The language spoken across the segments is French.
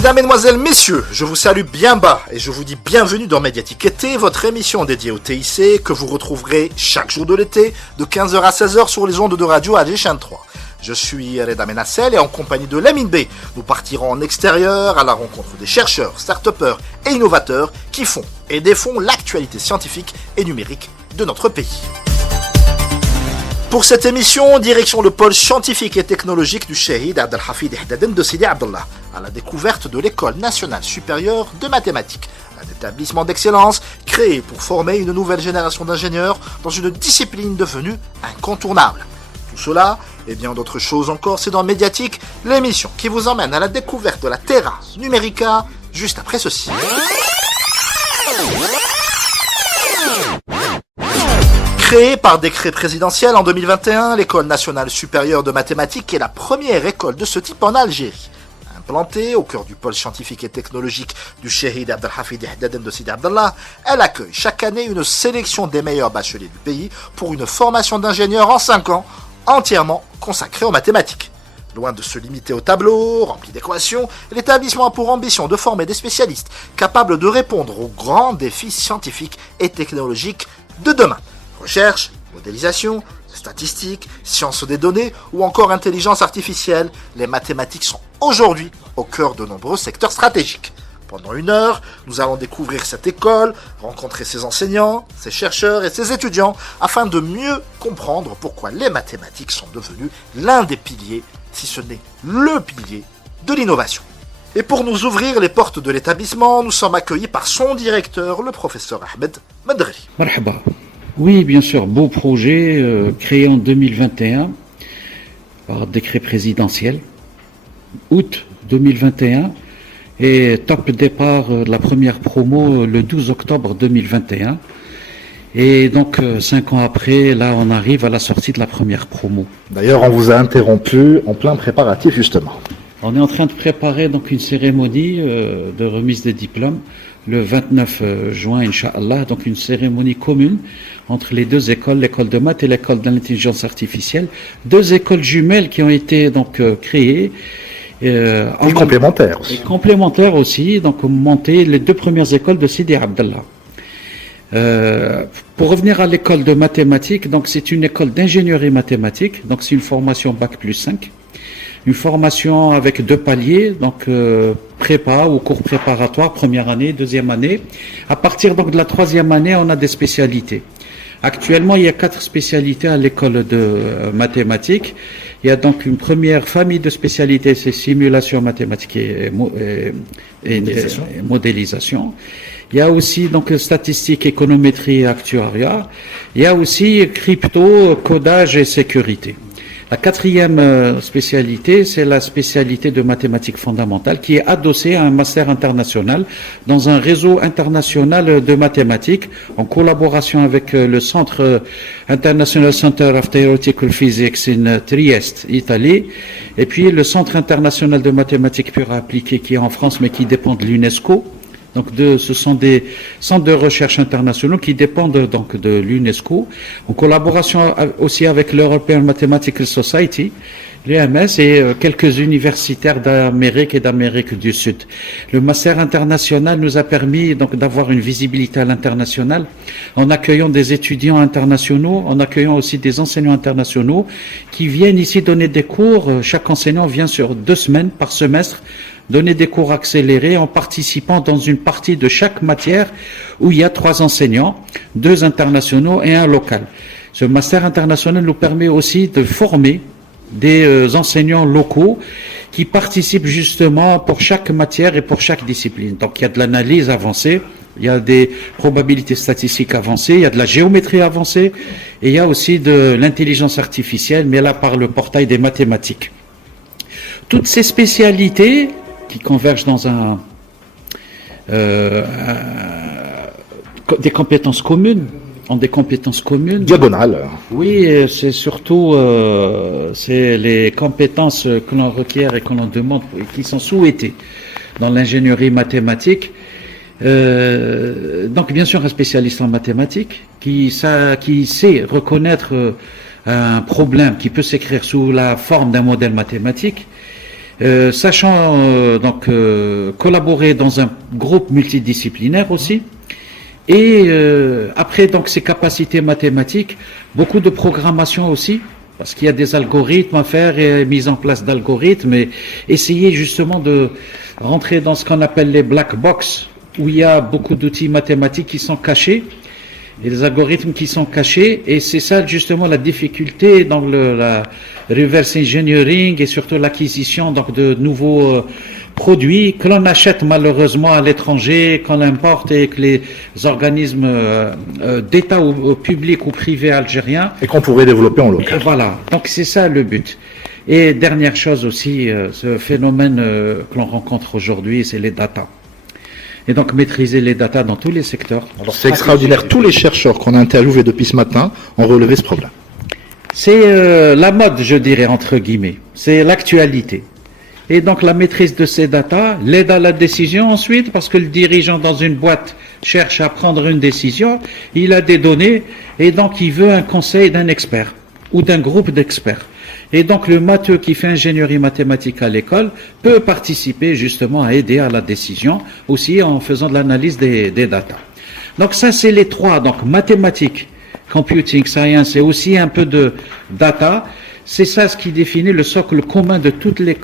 Mesdames, Mesdemoiselles, Messieurs, je vous salue bien bas et je vous dis bienvenue dans Médiatique Été, votre émission dédiée au TIC que vous retrouverez chaque jour de l'été de 15h à 16h sur les ondes de radio à Chaîne 3. Je suis Reda Menassel et en compagnie de Lamine B, nous partirons en extérieur à la rencontre des chercheurs, start-upers et innovateurs qui font et défont l'actualité scientifique et numérique de notre pays. Pour cette émission, direction le pôle scientifique et technologique du Cheikh Abdelhafid Ihdaden de Sidi Abdallah, à la découverte de l'École nationale supérieure de mathématiques, un établissement d'excellence créé pour former une nouvelle génération d'ingénieurs dans une discipline devenue incontournable. Tout cela et bien d'autres choses encore, c'est dans Médiatique, l'émission qui vous emmène à la découverte de la Terra Numérica, juste après ceci. Créée par décret présidentiel en 2021, l'École nationale supérieure de mathématiques est la première école de ce type en Algérie. Implantée au cœur du pôle scientifique et technologique du Cheikh Abdelhafid Ihdaden de Sidi Abdallah, elle accueille chaque année une sélection des meilleurs bacheliers du pays pour une formation d'ingénieur en 5 ans, entièrement consacrée aux mathématiques. Loin de se limiter au tableau, rempli d'équations, l'établissement a pour ambition de former des spécialistes capables de répondre aux grands défis scientifiques et technologiques de demain. Recherche, modélisation, statistiques, sciences des données ou encore intelligence artificielle, les mathématiques sont aujourd'hui au cœur de nombreux secteurs stratégiques. Pendant 1 heure, nous allons découvrir cette école, rencontrer ses enseignants, ses chercheurs et ses étudiants afin de mieux comprendre pourquoi les mathématiques sont devenues l'un des piliers, si ce n'est le pilier, de l'innovation. Et pour nous ouvrir les portes de l'établissement, nous sommes accueillis par son directeur, le professeur Ahmed Medreli. Marhaba. Oui, bien sûr, beau projet créé en 2021 par décret présidentiel, août 2021, et top départ de la première promo le 12 octobre 2021. Et donc 5 ans après, là on arrive à la sortie de la première promo. D'ailleurs, on vous a interrompu en plein préparatif justement. On est en train de préparer donc une cérémonie de remise des diplômes le 29 juin, Inch'Allah, donc une cérémonie commune entre les deux écoles, l'école de maths et l'école de l'intelligence artificielle, 2 écoles jumelles qui ont été donc créées. Et complémentaires aussi. Et complémentaires aussi, donc monter les 2 premières écoles de Sidi Abdallah. Pour revenir à l'école de mathématiques, donc c'est une école d'ingénierie mathématique, donc c'est une formation Bac plus 5. Une formation avec 2 paliers, donc prépa ou cours préparatoire, première année, deuxième année. À partir donc de la 3e année, on a des spécialités. Actuellement, il y a 4 spécialités à l'école de mathématiques. Il y a donc une première famille de spécialités, c'est simulation mathématique et modélisation. Il y a aussi donc statistique, économétrie et actuariat. Il y a aussi crypto, codage et sécurité. La 4e spécialité, c'est la spécialité de mathématiques fondamentales qui est adossée à un master international dans un réseau international de mathématiques en collaboration avec le Centre International Center of Theoretical Physics in Trieste, Italie, et puis le Centre international de mathématiques pures et appliquées qui est en France mais qui dépend de l'UNESCO. Donc ce sont des centres de recherche internationaux qui dépendent donc de l'UNESCO, en collaboration aussi avec l'European Mathematical Society, l'EMS, et quelques universitaires d'Amérique et d'Amérique du Sud. Le master international nous a permis donc d'avoir une visibilité à l'international en accueillant des étudiants internationaux, en accueillant aussi des enseignants internationaux qui viennent ici donner des cours. Chaque enseignant vient sur 2 semaines par semestre donner des cours accélérés en participant dans une partie de chaque matière où il y a 3 enseignants, 2 internationaux et 1 local. Ce master international nous permet aussi de former des enseignants locaux qui participent justement pour chaque matière et pour chaque discipline. Donc il y a de l'analyse avancée, il y a des probabilités statistiques avancées, il y a de la géométrie avancée et il y a aussi de l'intelligence artificielle, mais là par le portail des mathématiques. Toutes ces spécialités qui convergent dans des compétences communes, ont des compétences communes. Diagonale. Oui, c'est surtout c'est les compétences que l'on requiert et que l'on demande et qui sont souhaitées dans l'ingénierie mathématique. Donc bien sûr un spécialiste en mathématiques qui sait reconnaître un problème qui peut s'écrire sous la forme d'un modèle mathématique. Sachant collaborer dans un groupe multidisciplinaire aussi. Et après donc ces capacités mathématiques, beaucoup de programmation aussi, parce qu'il y a des algorithmes à faire et mise en place d'algorithmes, et essayer justement de rentrer dans ce qu'on appelle les black box, où il y a beaucoup d'outils mathématiques qui sont cachés, et des algorithmes qui sont cachés, et c'est ça justement la difficulté dans la reverse engineering et surtout l'acquisition donc de nouveaux produits que l'on achète malheureusement à l'étranger, qu'on importe et que les organismes d'État ou publics ou privés algériens et qu'on pourrait développer en local. Voilà, donc c'est ça le but. Et dernière chose aussi, ce phénomène que l'on rencontre aujourd'hui, c'est les data. Et donc maîtriser les data dans tous les secteurs. Alors c'est extraordinaire. Tous les chercheurs qu'on a interviewés depuis ce matin ont relevé ce problème. C'est la mode, je dirais, entre guillemets. C'est l'actualité. Et donc la maîtrise de ces data, l'aide à la décision ensuite, parce que le dirigeant dans une boîte cherche à prendre une décision, il a des données, et donc il veut un conseil d'un expert ou d'un groupe d'experts. Et donc le matheux qui fait ingénierie mathématique à l'école peut participer justement à aider à la décision, aussi en faisant de l'analyse des data. Donc ça c'est les trois, donc mathématiques, computing science et aussi un peu de data. C'est ça ce qui définit le socle commun de toutes les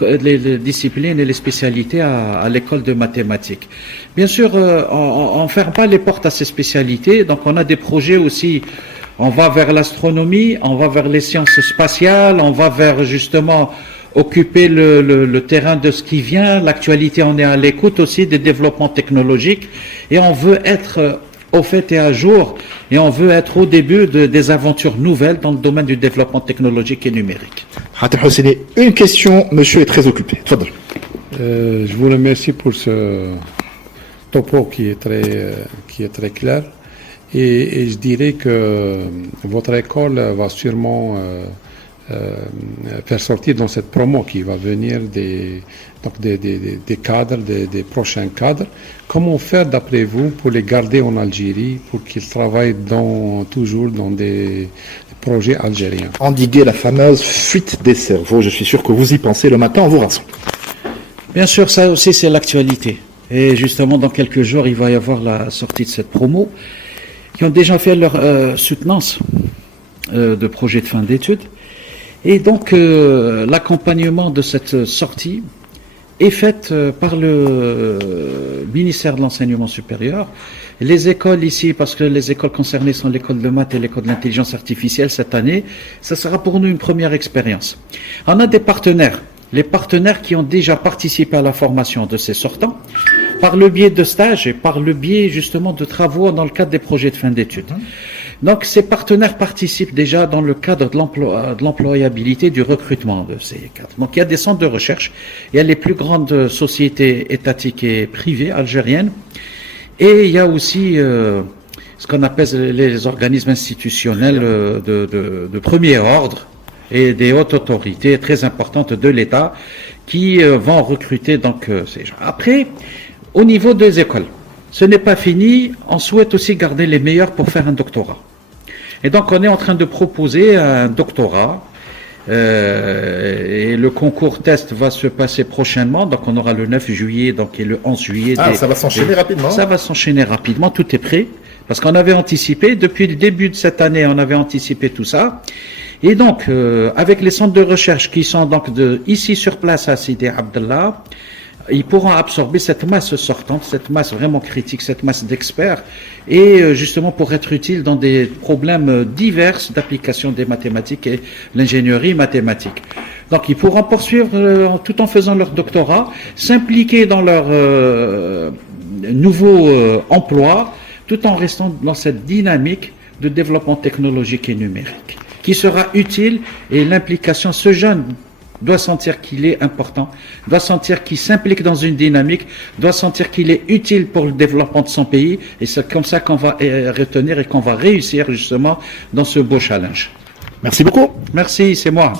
disciplines et les spécialités à l'école de mathématiques. Bien sûr, on ne ferme pas les portes à ces spécialités, donc on a des projets aussi. On va vers l'astronomie, on va vers les sciences spatiales, on va vers justement occuper le terrain de ce qui vient. L'actualité, on est à l'écoute aussi des développements technologiques et on veut être au fait et à jour et on veut être au début des aventures nouvelles dans le domaine du développement technologique et numérique. Hatem Hosseini, une question, monsieur est très occupé. Tfadal. Je vous remercie pour ce topo qui est très clair. Et je dirais que votre école va sûrement faire sortir dans cette promo qui va venir des cadres, des prochains cadres. Comment faire d'après vous pour les garder en Algérie, pour qu'ils travaillent toujours dans des projets algériens? Endiguer la fameuse fuite des cerveaux. Je suis sûr que vous y pensez le matin en vous rassemble. Bien sûr, ça aussi c'est l'actualité. Et justement, dans quelques jours, il va y avoir la sortie de cette promo, qui ont déjà fait leur soutenance de projet de fin d'études. Et donc, l'accompagnement de cette sortie est fait par le ministère de l'Enseignement supérieur. Les écoles ici, parce que les écoles concernées sont l'école de maths et l'école de l'intelligence artificielle cette année, ça sera pour nous une première expérience. On a des partenaires, les partenaires qui ont déjà participé à la formation de ces sortants, par le biais de stages et par le biais justement de travaux dans le cadre des projets de fin d'études. Donc ces partenaires participent déjà dans le cadre de l'employabilité, du recrutement de ces cadres. Donc il y a des centres de recherche, il y a les plus grandes sociétés étatiques et privées algériennes, et il y a aussi ce qu'on appelle les organismes institutionnels de premier ordre et des hautes autorités très importantes de l'État qui vont recruter donc ces gens. Après, au niveau des écoles, ce n'est pas fini, on souhaite aussi garder les meilleurs pour faire un doctorat. Et donc on est en train de proposer un doctorat, et le concours test va se passer prochainement, donc on aura le 9 juillet donc, et le 11 juillet. Ça va s'enchaîner rapidement. Ça va s'enchaîner rapidement, tout est prêt, parce qu'on avait anticipé, depuis le début de cette année, on avait anticipé tout ça. Et donc, avec les centres de recherche qui sont donc ici sur place à Sidi Abdallah, ils pourront absorber cette masse sortante, cette masse vraiment critique, cette masse d'experts, et justement pour être utiles dans des problèmes divers d'application des mathématiques et l'ingénierie mathématique. Donc ils pourront poursuivre tout en faisant leur doctorat, s'impliquer dans leur nouveau emploi, tout en restant dans cette dynamique de développement technologique et numérique, qui sera utile, et l'implication, ce jeune doit sentir qu'il est important, doit sentir qu'il s'implique dans une dynamique, doit sentir qu'il est utile pour le développement de son pays, et c'est comme ça qu'on va retenir et qu'on va réussir justement dans ce beau challenge. Merci beaucoup. Merci, c'est moi.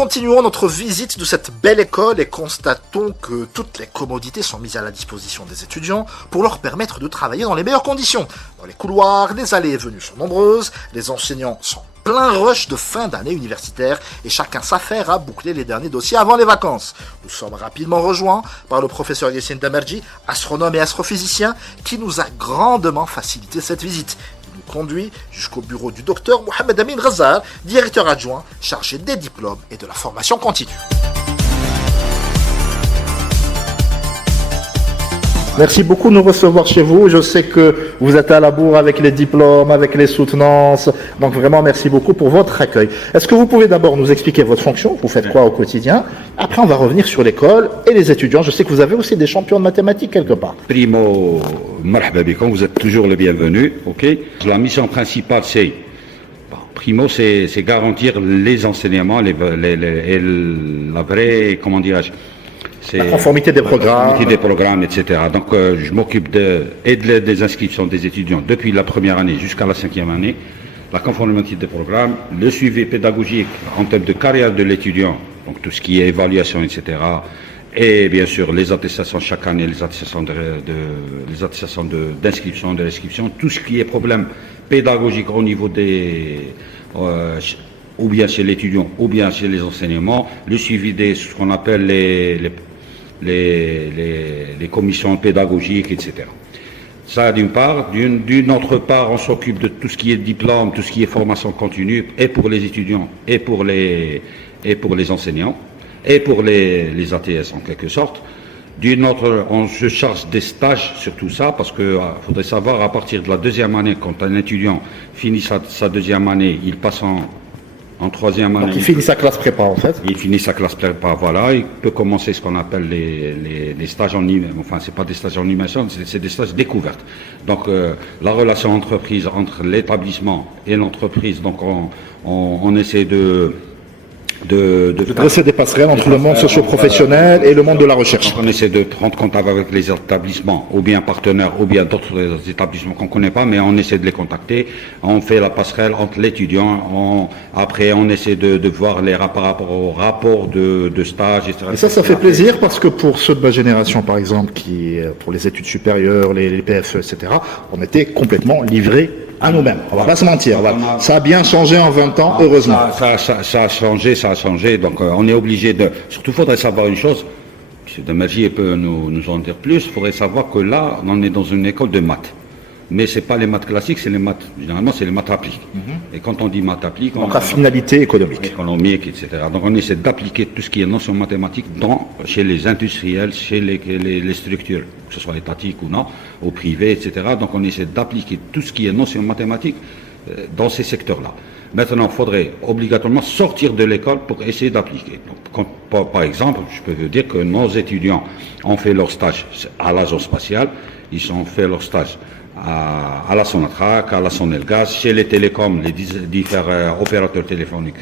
continuons notre visite de cette belle école et constatons que toutes les commodités sont mises à la disposition des étudiants pour leur permettre de travailler dans les meilleures conditions. Dans les couloirs, les allées et venues sont nombreuses, les enseignants sont plein rush de fin d'année universitaire et chacun s'affaire à boucler les derniers dossiers avant les vacances. Nous sommes rapidement rejoints par le professeur Yassine Damerji, astronome et astrophysicien, qui nous a grandement facilité cette visite. Il nous conduit jusqu'au bureau du docteur Mohamed Amin Ghazal, directeur adjoint chargé des diplômes et de la formation continue. Merci beaucoup de nous recevoir chez vous. Je sais que vous êtes à la bourre avec les diplômes, avec les soutenances. Donc vraiment, merci beaucoup pour votre accueil. Est-ce que vous pouvez d'abord nous expliquer votre fonction? Vous faites quoi au quotidien? Après, on va revenir sur l'école et les étudiants. Je sais que vous avez aussi des champions de mathématiques quelque part. Primo, marhaba bikum, vous êtes toujours le bienvenu. Ok. La mission principale, c'est primo, c'est garantir les enseignements, et la vraie, comment dirais-je, la conformité des programmes. La conformité des programmes, etc. Donc, je m'occupe des inscriptions des étudiants depuis la première année jusqu'à la 5e année, la conformité des programmes, le suivi pédagogique en termes de carrière de l'étudiant, donc tout ce qui est évaluation, etc. Et bien sûr, les attestations chaque année, les attestations d'inscription, de restriction, tout ce qui est problème pédagogique au niveau ou bien chez l'étudiant, ou bien chez les enseignements, le suivi des ce qu'on appelle les commissions pédagogiques, etc. Ça d'une part. D'une autre part, on s'occupe de tout ce qui est diplôme, tout ce qui est formation continue, et pour les étudiants, et pour les enseignants, et pour les ATS en quelque sorte. D'une autre, on se charge des stages sur tout ça, parce que faudrait savoir, à partir de la deuxième année, quand un étudiant finit sa deuxième année, il passe en troisième année. Donc il finit sa classe prépa en fait. Il finit sa classe prépa, voilà. Il peut commencer ce qu'on appelle les stages en immersion. Enfin, c'est pas des stages en immersion, c'est des stages découvertes. Donc la relation entreprise entre l'établissement et l'entreprise. Donc on essaie de dresser des passerelles entre le monde socio-professionnel et le monde de la recherche. Donc on essaie de prendre contact avec les établissements, ou bien partenaires, ou bien d'autres établissements qu'on ne connaît pas, mais on essaie de les contacter. On fait la passerelle entre l'étudiant. Après, on essaie de voir par rapport au rapport de stage, etc. Et ça fait plaisir parce que pour ceux de ma génération, par exemple, pour les études supérieures, les PFE, etc., on était complètement livrés à nous-mêmes. On va pas se mentir. Ça a bien changé en 20 ans, heureusement. Ça a changé. Donc, on est obligé de... Surtout, il faudrait savoir une chose. M. Damerji peut nous en dire plus. Il faudrait savoir que là, on est dans une école de maths. Mais c'est pas les maths classiques, c'est les maths... Généralement, c'est les maths appliquées. Et quand on dit maths appliquées... Donc, à finalité économique. Économique, etc. Donc, on essaie d'appliquer tout ce qui est notion mathématique chez les industriels, chez les structures, que ce soit étatiques ou non, au privé, etc. Donc, on essaie d'appliquer tout ce qui est notion mathématique dans ces secteurs-là. Maintenant, il faudrait obligatoirement sortir de l'école pour essayer d'appliquer. Donc, par exemple, je peux vous dire que nos étudiants ont fait leur stage à l'agence spatiale, ils ont fait leur stage à la Sonatrach, à la Sonelgaz, chez les télécoms, les différents opérateurs téléphoniques,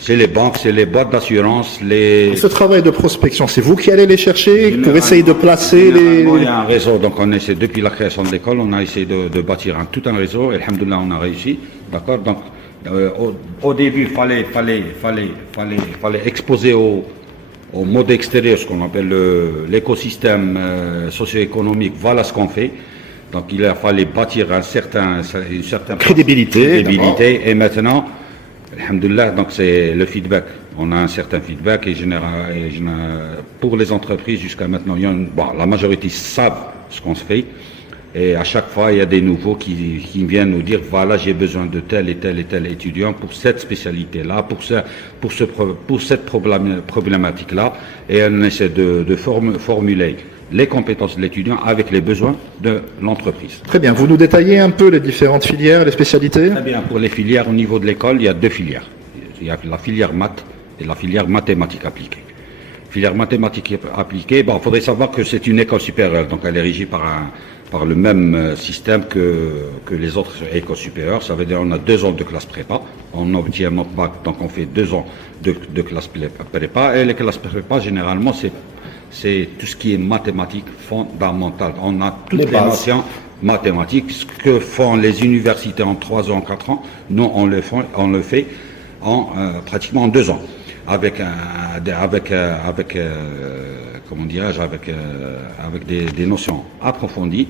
chez les banques, chez les boîtes d'assurance. Ce travail de prospection, c'est vous qui allez les chercher pour essayer de placer les... Il y a un réseau, donc on essaie, depuis la création de l'école, on a essayé de bâtir tout un réseau, et alhamdoulilah, on a réussi, d'accord. Donc, au début, il fallait exposer au monde extérieur, ce qu'on appelle l'écosystème socio-économique, voilà ce qu'on fait. Donc il a fallu bâtir une certaine crédibilité. Et maintenant, alhamdoulilah, donc c'est le feedback. On a un certain feedback et pour les entreprises jusqu'à maintenant, la majorité savent ce qu'on se fait. Et à chaque fois, il y a des nouveaux qui viennent nous dire, voilà, j'ai besoin de tel et tel et tel étudiant pour cette spécialité-là, pour cette problématique-là. Et on essaie de formuler les compétences de l'étudiant avec les besoins de l'entreprise. Très bien. Vous nous détaillez un peu les différentes filières, les spécialités? Très bien. Pour les filières, au niveau de l'école, il y a deux filières. Il y a la filière maths et la filière mathématiques appliquées. Filière mathématiques appliquées, il faudrait savoir que c'est une école supérieure, donc elle est régie par le même système que les autres écoles supérieures. Ça veut dire qu'on a 2 ans de classe prépa. On obtient notre bac, donc on fait 2 ans de classe prépa. Et les classes prépa, généralement, c'est tout ce qui est mathématiques fondamentales. On a toutes les notions mathématiques. Ce que font les universités en 3 ans, 4 ans, nous, on le fait pratiquement en 2 ans. comment dirais-je, avec des notions approfondies,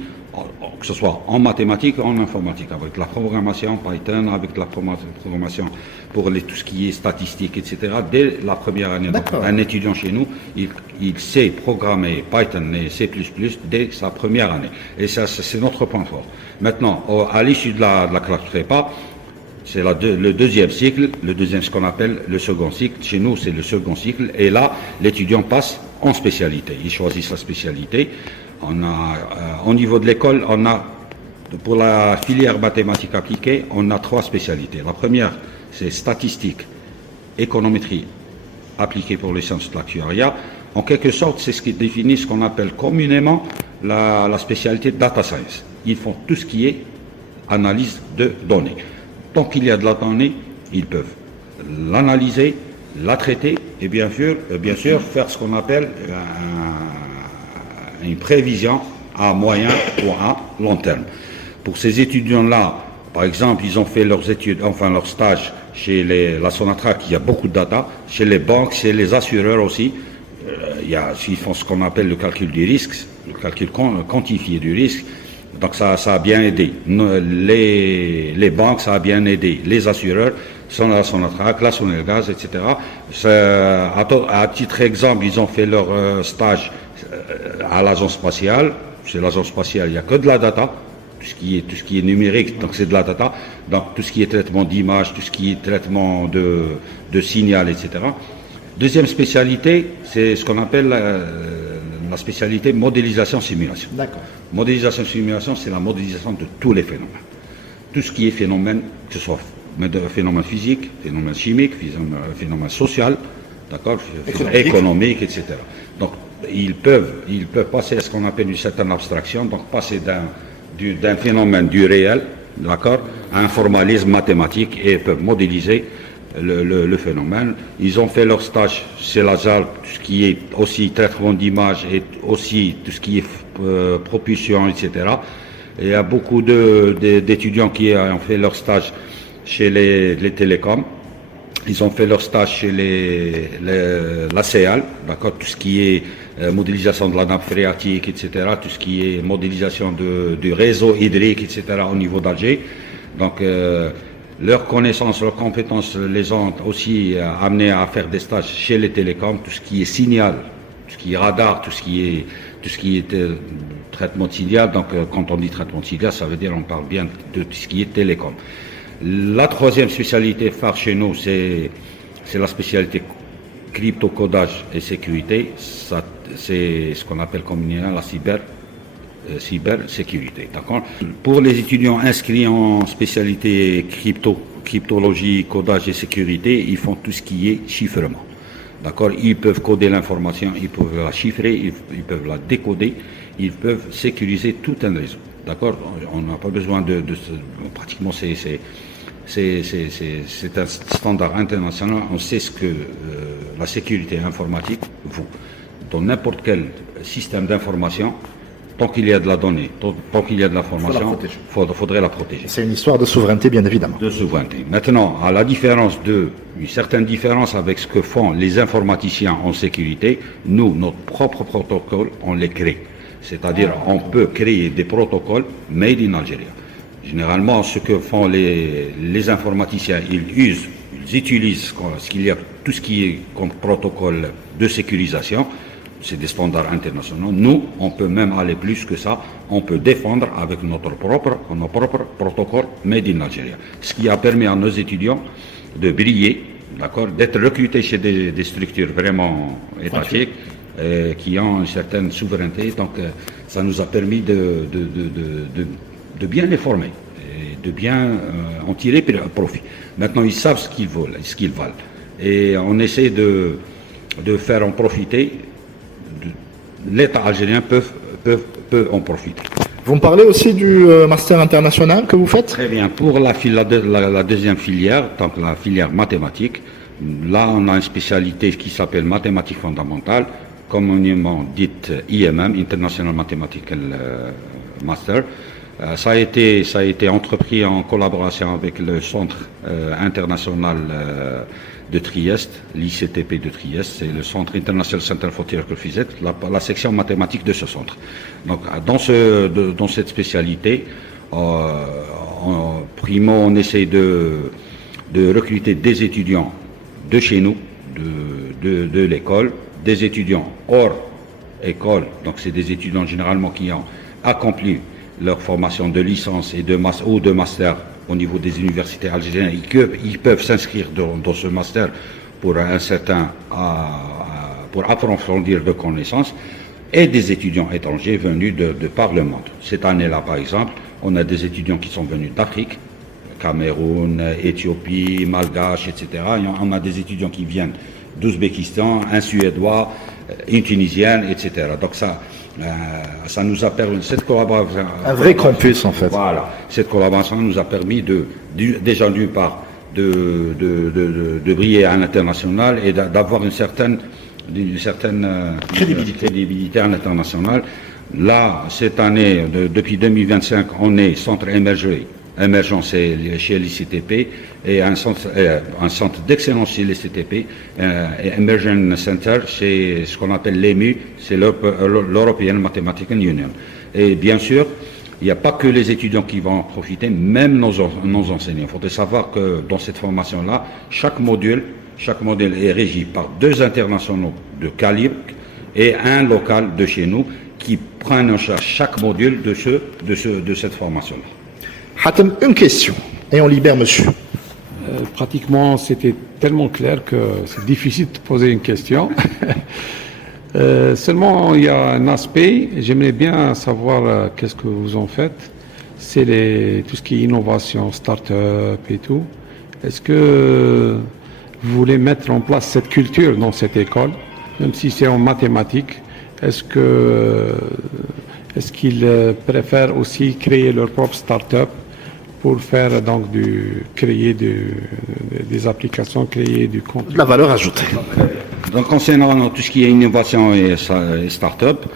que ce soit en mathématiques ou en informatique, avec la programmation Python, avec la programmation pour tout ce qui est statistique, etc. Dès la première année. Donc, un étudiant chez nous, il sait programmer Python et C++ dès sa première année. Et ça, c'est notre point fort. Maintenant, à l'issue de la classe prépa, c'est le deuxième cycle, ce qu'on appelle le second cycle. Chez nous, c'est le second cycle. Et là, l'étudiant passe en spécialité. Il choisit sa spécialité. Au niveau de l'école, pour la filière mathématiques appliquées, on a 3 spécialités. La première, c'est statistique, économétrie appliquée pour les sciences de l'actuariat. En quelque sorte, c'est ce qui définit ce qu'on appelle communément la spécialité data science. Ils font tout ce qui est analyse de données. Tant qu'il y a de la donnée, ils peuvent l'analyser, la traiter et bien sûr faire ce qu'on appelle une prévision à moyen ou à long terme. Pour ces étudiants-là, par exemple, ils ont fait leurs études, leur stage chez la Sonatra, qui a beaucoup de data, chez les banques, chez les assureurs aussi. Ils font ce qu'on appelle le calcul du risque, le calcul quantifié du risque. Donc ça a bien aidé. Les banques, ça a bien aidé. Les assureurs, la Sonatra, la Sonelgaz, etc. À titre exemple, ils ont fait leur stage à l'agence spatiale. Chez l'agence spatiale, il n'y a que de la data. Tout ce qui est numérique, donc c'est de la data. Donc tout ce qui est traitement d'image, tout ce qui est traitement de signal, etc. Deuxième spécialité, c'est ce qu'on appelle la spécialité modélisation-simulation. D'accord. Modélisation-simulation, c'est la modélisation de tous les phénomènes. Tout ce qui est phénomène, que ce soit phénomène physique, phénomène chimique, phénomène social, d'accord, économique, etc. Donc, ils peuvent passer à ce qu'on appelle une certaine abstraction, donc passer d'un phénomène du réel, d'accord, à un formalisme mathématique et peuvent modéliser le phénomène. Ils ont fait leur stage chez Lazare, tout ce qui est aussi traitement d'image et aussi tout ce qui est propulsion, etc. Et il y a beaucoup d'étudiants qui ont fait leur stage chez les télécoms. Ils ont fait leur stage chez la CEAL, d'accord, tout ce qui est modélisation de la nappe phréatique, etc., tout ce qui est modélisation du réseau hydrique, etc., au niveau d'Alger. Donc, leurs connaissances, leurs compétences les ont aussi amenés à faire des stages chez les télécoms, tout ce qui est signal, tout ce qui est radar, tout ce qui est traitement de signal. Donc, quand on dit traitement de signal, ça veut dire on parle bien de tout ce qui est télécom. La troisième spécialité phare chez nous, c'est la spécialité crypto-codage et sécurité. C'est ce qu'on appelle communément la cybersécurité. D'accord. Pour les étudiants inscrits en spécialité cryptologie, codage et sécurité, ils font tout ce qui est chiffrement. D'accord. Ils peuvent coder l'information, ils peuvent la chiffrer, ils peuvent la décoder, ils peuvent sécuriser tout un réseau. D'accord. On n'a pas besoin pratiquement c'est un standard international. On sait ce que la sécurité informatique vaut. Dans n'importe quel système d'information, tant qu'il y a de la donnée, tant qu'il y a de l'information, il faudrait la protéger. C'est une histoire de souveraineté, bien évidemment. De souveraineté. Maintenant, à la différence une certaine différence avec ce que font les informaticiens en sécurité, nous, notre propre protocole, on les crée. C'est-à-dire, on peut créer des protocoles made in Algeria. Généralement, ce que font les informaticiens, ils utilisent tout ce qui est comme protocole de sécurisation. C'est des standards internationaux. Nous, on peut même aller plus que ça. On peut défendre avec nos propres protocoles made in Algeria. Ce qui a permis à nos étudiants de briller, d'accord, d'être recrutés chez des structures vraiment étatiques, qui ont une certaine souveraineté. Donc, ça nous a permis de bien les former, et de bien en tirer profit. Maintenant, ils savent ce qu'ils valent. Et on essaie de faire en profiter. L'État algérien peut en profiter. Vous me parlez aussi du master international que vous faites? Très bien. Pour la deuxième filière, donc la filière mathématique, là on a une spécialité qui s'appelle mathématiques fondamentales, communément dite IMM, International Mathematical Master. Ça a été entrepris en collaboration avec le Centre international de Trieste, l'ICTP de Trieste, c'est le Centre International Center for Theoretical Physics, la section mathématique de ce centre. Donc, dans cette spécialité, primo, on essaie de recruter des étudiants de chez nous, de l'école, des étudiants hors école, donc c'est des étudiants généralement qui ont accompli leur formation de licence et ou de master au niveau des universités algériennes. Ils peuvent s'inscrire dans ce master pour pour approfondir de connaissances, et des étudiants étrangers venus de par le monde. Cette année-là, par exemple, on a des étudiants qui sont venus d'Afrique, Cameroun, Éthiopie, Malgache, etc. On a des étudiants qui viennent d'Ouzbékistan, un Suédois, une Tunisienne, etc. Donc ça nous a permis, cette collaboration... Un vrai campus, en fait. Voilà. Cette collaboration nous a permis déjà d'une part, de briller à l'international et d'avoir une certaine crédibilité à l'international. Là, cette année, depuis 2025, on est centre émergent, c'est chez l'ICTP, et un centre d'excellence chez l'ICTP, Emerging Center, c'est ce qu'on appelle l'EMU, c'est l'European Mathematical Union. Et bien sûr, il n'y a pas que les étudiants qui vont en profiter, même nos enseignants. Il faudrait savoir que dans cette formation-là, chaque module est régi par 2 internationaux de calibre et un local de chez nous qui prennent en charge chaque module de cette formation-là. Hatem, une question, et on libère monsieur. Pratiquement, c'était tellement clair que c'est difficile de poser une question. Seulement, il y a un aspect, j'aimerais bien savoir qu'est-ce que vous en faites. C'est tout ce qui est innovation, start-up et tout. Est-ce que vous voulez mettre en place cette culture dans cette école, même si c'est en mathématiques? Est-ce qu'ils préfèrent aussi créer leur propre start-up pour faire donc créer des applications, créer du contenu? La valeur ajoutée. Donc concernant tout ce qui est innovation et start-up,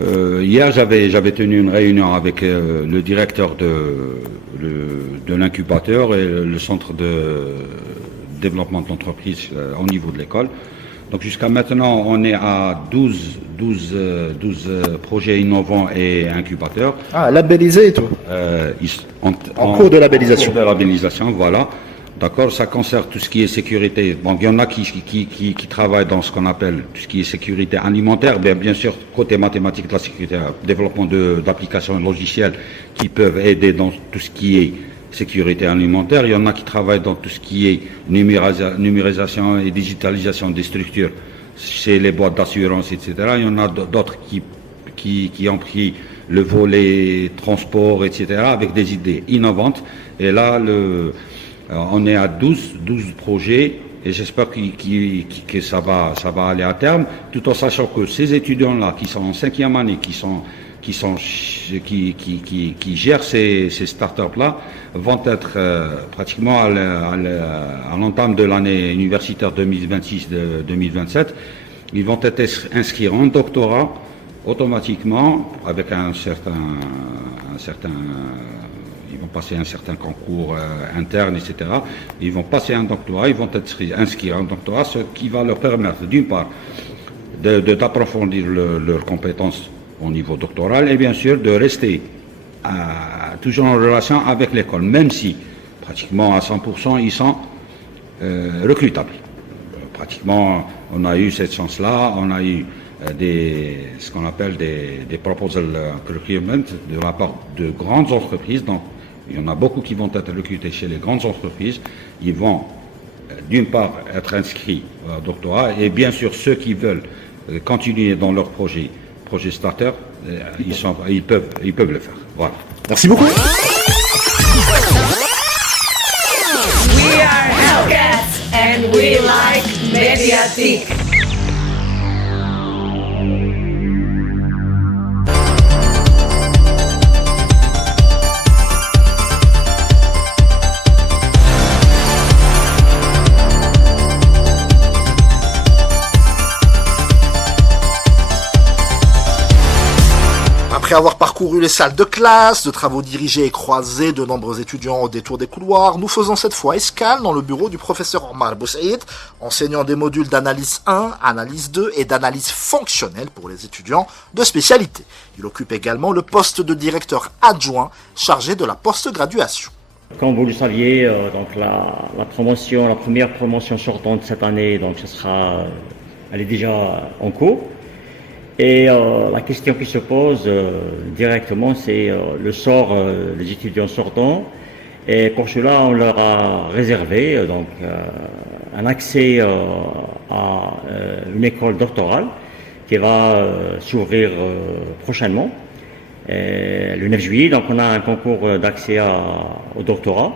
hier j'avais tenu une réunion avec le directeur de l'incubateur et le centre de développement de l'entreprise au niveau de l'école. Donc jusqu'à maintenant, on est à 12 projets innovants et incubateurs. Ah, labellisé et tout. En cours de labellisation. En cours de labellisation, voilà. D'accord, ça concerne tout ce qui est sécurité. Bon, il y en a qui travaillent dans ce qu'on appelle tout ce qui est sécurité alimentaire. Bien sûr, côté mathématique de la sécurité, développement d'applications logicielles qui peuvent aider dans tout ce qui est sécurité alimentaire. Il y en a qui travaillent dans tout ce qui est numérisation et digitalisation des structures chez les boîtes d'assurance, etc. Il y en a d'autres qui ont pris le volet transport, etc. avec des idées innovantes. Et là, on est à 12 projets et j'espère que ça va aller à terme, tout en sachant que ces étudiants-là qui sont en 5e année, qui gèrent ces startups-là vont être pratiquement à l'entame de l'année universitaire 2026-2027. Ils vont être inscrits en doctorat automatiquement avec un certain ils vont passer un certain concours interne, etc. Ils vont passer un doctorat, ils vont être inscrits en doctorat, ce qui va leur permettre d'une part d'approfondir leurs compétences au niveau doctoral et bien sûr de rester toujours en relation avec l'école, même si pratiquement à 100% ils sont recrutables. Pratiquement, on a eu cette chance-là, on a eu ce qu'on appelle des proposal procurement de la part de grandes entreprises. Donc, il y en a beaucoup qui vont être recrutés chez les grandes entreprises. Ils vont d'une part être inscrits au doctorat et bien sûr ceux qui veulent continuer dans leur projet starter, ils peuvent le faire. Voilà. Merci beaucoup. We are Hellcats and we like Mediatik. Après Après avoir parcouru les salles de classe, de travaux dirigés et croisés de nombreux étudiants au détour des couloirs, nous faisons cette fois escale dans le bureau du professeur Omar Boussaïd, enseignant des modules d'analyse 1, analyse 2 et d'analyse fonctionnelle pour les étudiants de spécialité. Il occupe également le poste de directeur adjoint chargé de la post-graduation. Comme vous le saviez, donc la première promotion sortante cette année, donc elle est déjà en cours. Et la question qui se pose directement, c'est le sort des étudiants sortants. Et pour cela, on leur a réservé un accès à une école doctorale qui va s'ouvrir prochainement, le 9 juillet. Donc on a un concours d'accès au doctorat.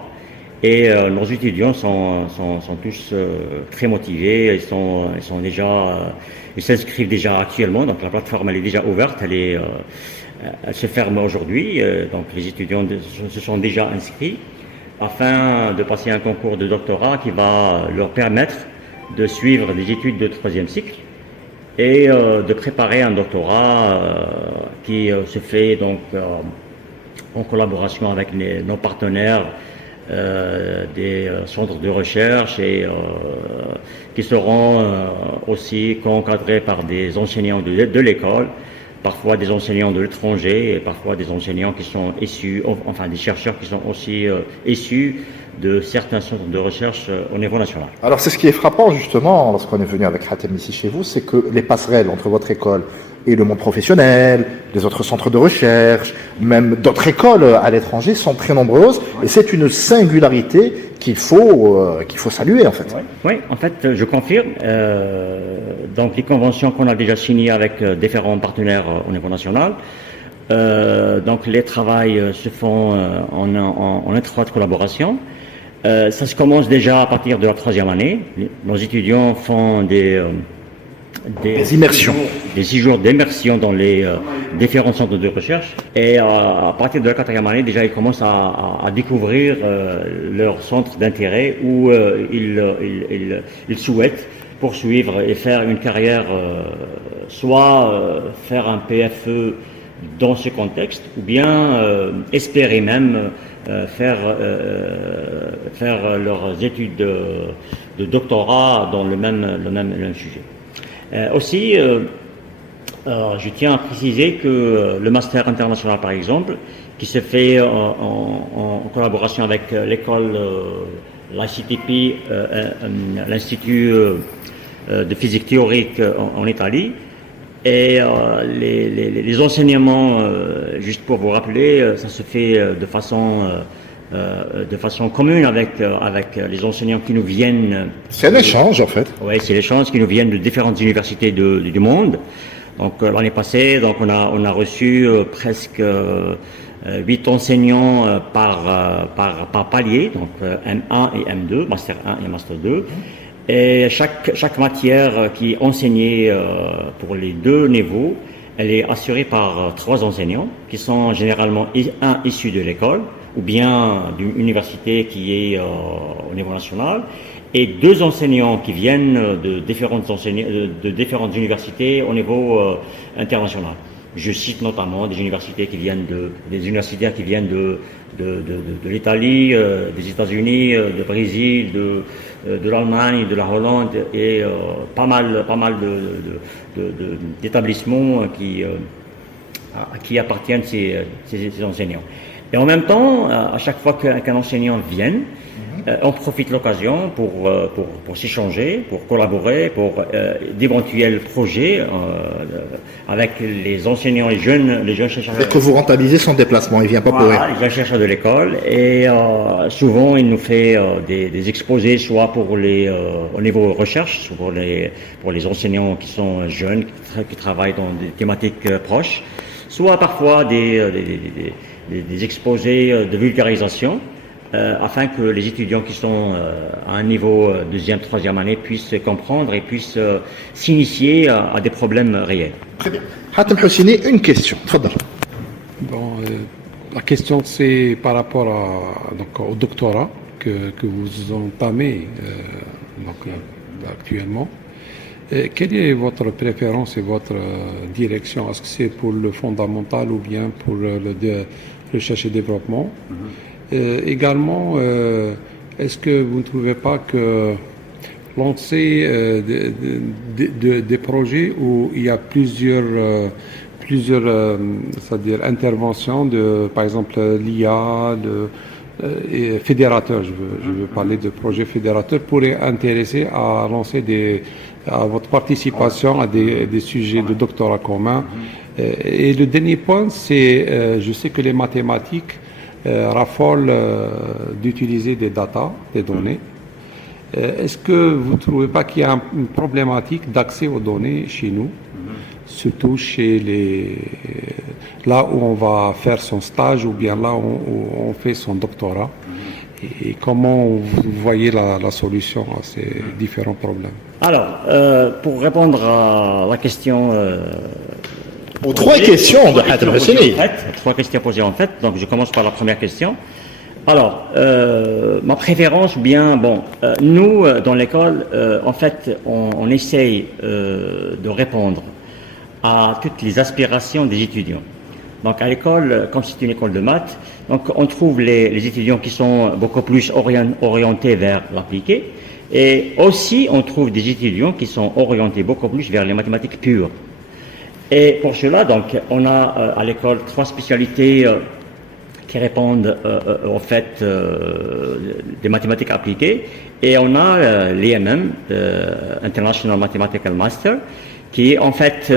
Et nos étudiants sont tous très motivés, ils s'inscrivent déjà actuellement, donc la plateforme elle est déjà ouverte, elle se ferme aujourd'hui, donc les étudiants se sont déjà inscrits afin de passer un concours de doctorat qui va leur permettre de suivre des études de 3e cycle et de préparer un doctorat qui se fait donc en collaboration avec nos partenaires des centres de recherche et qui seront aussi encadrés par des enseignants de l'école, parfois des enseignants de l'étranger et parfois des enseignants qui sont issus, enfin des chercheurs qui sont aussi issus de certains centres de recherche au niveau national. Alors c'est ce qui est frappant justement lorsqu'on est venu avec Hatem ici chez vous, c'est que les passerelles entre votre école et le monde professionnel, les autres centres de recherche, même d'autres écoles à l'étranger sont très nombreuses et c'est une singularité qu'il faut saluer en fait. Oui, en fait je confirme. Donc les conventions qu'on a déjà signées avec différents partenaires au niveau national, donc les travaux se font en étroite collaboration. Ça se commence déjà à partir de la 3e année. Nos étudiants font des immersions. Des 6 jours d'immersion dans les différents centres de recherche. Et à partir de la 4e année, déjà, ils commencent à découvrir leur centre d'intérêt où ils souhaitent poursuivre et faire une carrière, soit faire un PFE dans ce contexte, ou bien espérer même faire leurs études de doctorat dans le même sujet. Aussi, je tiens à préciser que le master international, par exemple, qui se fait en collaboration avec l'école, l'ICTP, l'Institut de physique théorique en Italie, et les enseignements, juste pour vous rappeler, ça se fait de façon commune avec les enseignants qui nous viennent. C'est un échange en fait. Oui, c'est l'échange qui nous viennent de différentes universités du monde. Donc l'année passée, donc on a reçu presque 8 enseignants par palier, donc M1 et M2, Master 1 et Master 2. Et chaque matière qui est enseignée pour les 2 niveaux, elle est assurée par 3 enseignants qui sont généralement un issu de l'école ou bien d'une université qui est au niveau national, et 2 enseignants qui viennent de différentes universités au niveau international. Je cite notamment des universitaires qui viennent de l'Italie, des États-Unis, du Brésil, de l'Allemagne, de la Hollande et pas mal d'établissements qui appartiennent ces enseignants. Et en même temps, à chaque fois qu'un enseignant vient, on profite de l'occasion pour s'échanger, pour collaborer, pour d'éventuels projets avec les enseignants, les jeunes chercheurs. Et que vous rentabilisez son déplacement, il vient pas pour rien. Les jeunes chercheurs de l'école, et souvent il nous fait des exposés, soit au niveau recherche, soit pour les enseignants qui sont jeunes, qui travaillent dans des thématiques proches, soit parfois des exposés de vulgarisation, afin que les étudiants qui sont à un niveau 2e, 3e année puissent comprendre et puissent s'initier à des problèmes réels. Très bien. Hatem Houssini, une question. Tfadal. Bon, la question c'est par rapport au doctorat que vous entamez actuellement. Quelle est votre préférence et votre direction? Est-ce que c'est pour le fondamental ou bien pour recherche et développement? Également, est-ce que vous ne trouvez pas que lancer des projets où il y a plusieurs c'est-à-dire interventions de, par exemple, l'IA, et fédérateurs, je veux parler de projets fédérateurs, pourrait intéresser à lancer à votre participation à des sujets de doctorat commun. Et le dernier point, c'est, je sais que les mathématiques raffolent d'utiliser des data, des données. Est-ce que vous ne trouvez pas qu'il y a une problématique d'accès aux données chez nous, surtout là où on va faire son stage ou bien là où on fait son doctorat? Et comment vous voyez la solution à ces différents problèmes? Alors, pour répondre à la question... Aux trois questions de Hatem Hachemi. Trois questions posées en fait, donc je commence par la première question. Alors, ma préférence, nous, dans l'école, en fait, on essaye de répondre à toutes les aspirations des étudiants. Donc, à l'école, comme c'est une école de maths, donc on trouve les étudiants qui sont beaucoup plus orientés vers l'appliqué, et aussi on trouve des étudiants qui sont orientés beaucoup plus vers les mathématiques pures. Et pour cela, donc, on a à l'école trois spécialités qui répondent au fait des mathématiques appliquées, et on a l'IMM, International Mathematical Master, qui est en fait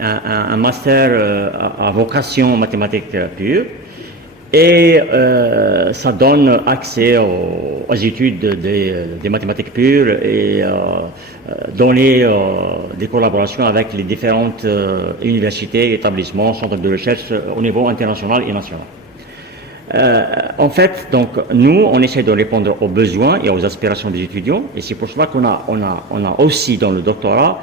un master à vocation mathématique pure, et ça donne accès aux études des mathématiques pures et donner des collaborations avec les différentes universités, établissements, centres de recherche au niveau international et national. En fait, donc, nous, on essaie de répondre aux besoins et aux aspirations des étudiants, et c'est pour cela qu'on a aussi dans le doctorat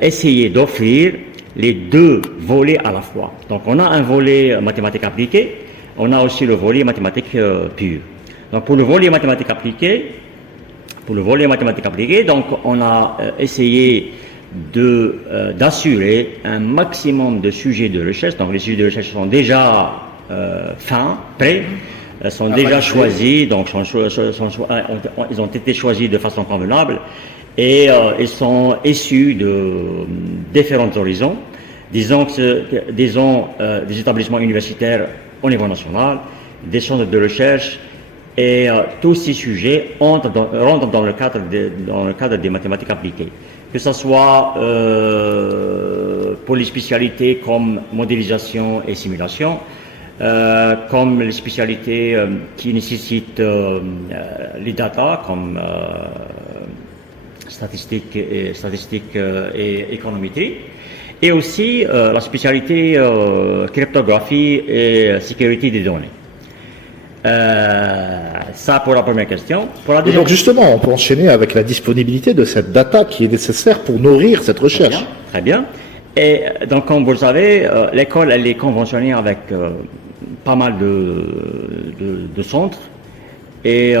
essayé d'offrir les deux volets à la fois. Donc, on a un volet mathématiques appliquées, on a aussi le volet mathématiques pures. Donc, pour le volet mathématiques appliquées, donc, on a essayé d'assurer un maximum de sujets de recherche. Donc, les sujets de recherche sont déjà prêts, sont déjà choisis, donc ils ont été choisis de façon convenable, et ils sont issus de différents horizons, disons des établissements universitaires au niveau national, des centres de recherche, et tous ces sujets rentrent dans le cadre des mathématiques appliquées. Que ce soit pour les spécialités comme modélisation et simulation, comme les spécialités qui nécessitent les data, comme statistiques et économétrie, et aussi la spécialité cryptographie et sécurité des données. Ça pour la première question. Pour la deuxième... Et donc justement, on peut enchaîner avec la disponibilité de cette data qui est nécessaire pour nourrir cette recherche. Très bien. Et donc, comme vous le savez, l'école, elle est conventionnée avec pas mal de centres, et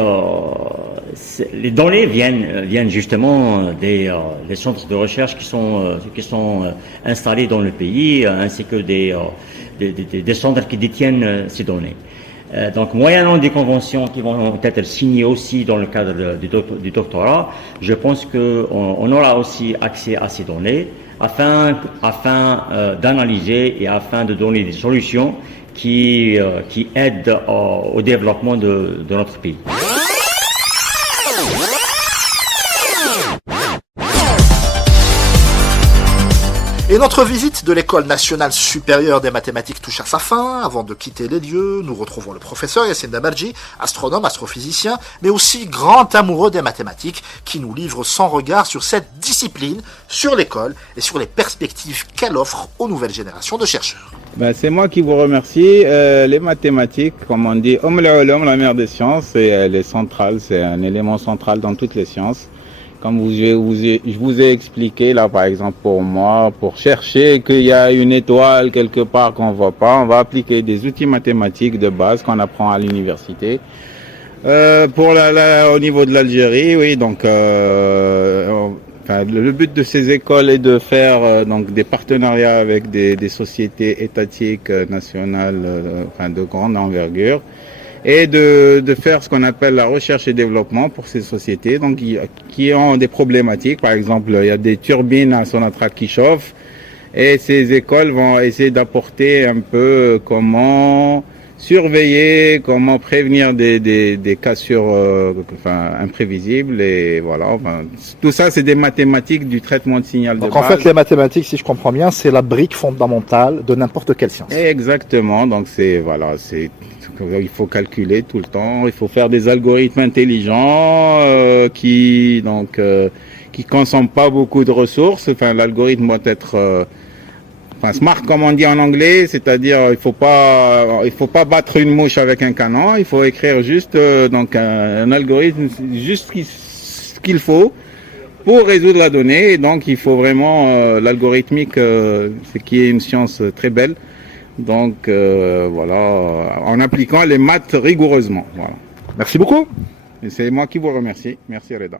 les données viennent justement des centres de recherche qui sont installés dans le pays, ainsi que des centres qui détiennent ces données. Donc, moyennant des conventions qui vont être signées aussi dans le cadre du doctorat, je pense qu'on aura aussi accès à ces données afin d'analyser et afin de donner des solutions qui aident au développement de notre pays. Et notre visite de l'École nationale supérieure des mathématiques touche à sa fin. Avant de quitter les lieux, nous retrouvons le professeur Yassine Damarji, astronome, astrophysicien, mais aussi grand amoureux des mathématiques, qui nous livre son regard sur cette discipline, sur l'école et sur les perspectives qu'elle offre aux nouvelles générations de chercheurs. C'est moi qui vous remercie. Les mathématiques, comme on dit, la mère des sciences, elle est centrale, c'est un élément central dans toutes les sciences. Comme je vous ai expliqué, là, par exemple, pour moi, pour chercher qu'il y a une étoile quelque part qu'on ne voit pas, on va appliquer des outils mathématiques de base qu'on apprend à l'université. Au niveau de l'Algérie, oui, donc enfin, le but de ces écoles est de faire donc des partenariats avec des sociétés étatiques nationales, enfin de grande envergure, et de faire ce qu'on appelle la recherche et développement pour ces sociétés, donc qui ont des problématiques. Par exemple, il y a des turbines à Sonatrach qui chauffent, et ces écoles vont essayer d'apporter un peu comment surveiller, comment prévenir des cassures imprévisibles, et voilà. Enfin, tout ça, c'est des mathématiques du traitement de signal de base. Donc en fait, les mathématiques, si je comprends bien, c'est la brique fondamentale de n'importe quelle science. Exactement, donc il faut calculer tout le temps, il faut faire des algorithmes intelligents qui consomment pas beaucoup de ressources. Enfin, l'algorithme doit être smart comme on dit en anglais, c'est-à-dire il faut pas battre une mouche avec un canon, il faut écrire juste un algorithme juste ce qu'il faut pour résoudre la donnée. Et donc il faut vraiment l'algorithmique, c'est qui est une science très belle. Donc voilà, en appliquant les maths rigoureusement. Voilà. Merci beaucoup. Et c'est moi qui vous remercie. Merci Reda.